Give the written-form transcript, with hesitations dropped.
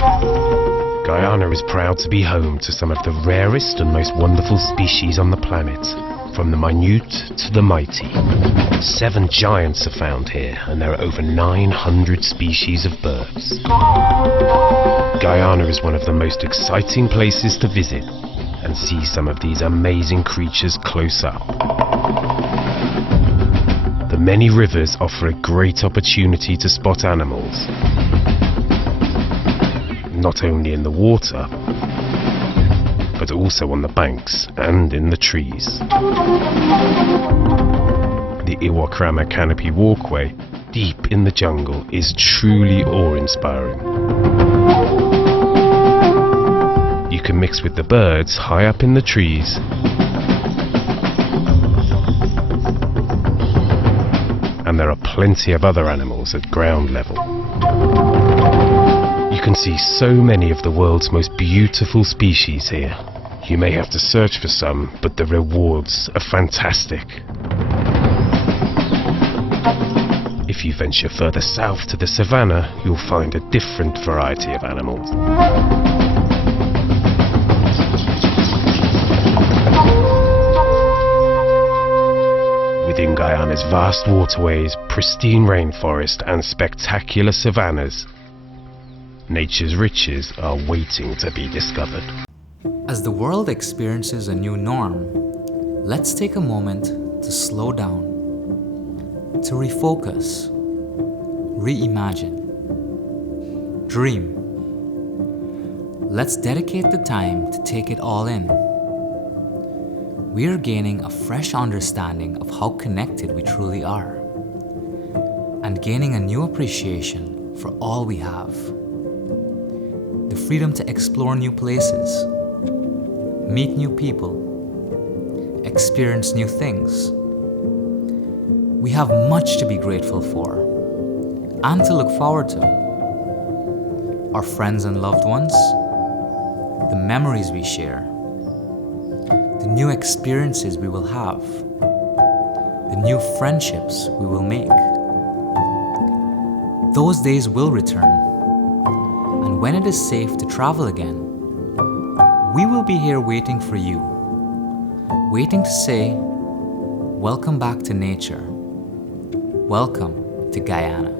Guyana is proud to be home to some of the rarest and most wonderful species on the planet, from the minute to the mighty. 7 giants are found here, and there are over 900 species of birds. Guyana is one of the most exciting places to visit and see some of these amazing creatures close up. The many rivers offer a great opportunity to spot animals, not only in the water, but also on the banks and in the trees. The Iwakrama Canopy Walkway, deep in the jungle, is truly awe-inspiring. You can mix with the birds high up in the trees, and there are plenty of other animals at ground level. You can see so many of the world's most beautiful species here. You may have to search for some, but the rewards are fantastic. If you venture further south to the savannah, you'll find a different variety of animals. Within Guyana's vast waterways, pristine rainforest and spectacular savannas, nature's riches are waiting to be discovered. As the world experiences a new norm, let's take a moment to slow down, to refocus, reimagine, dream. Let's dedicate the time to take it all in. We are gaining a fresh understanding of how connected we truly are, and gaining a new appreciation for all we have. The freedom to explore new places, meet new people, experience new things. We have much to be grateful for and to look forward to. Our friends and loved ones, the memories we share, the new experiences we will have, the new friendships we will make. Those days will return, and when it is safe to travel again, we will be here waiting for you, waiting to say, welcome back to nature. Welcome to Guyana.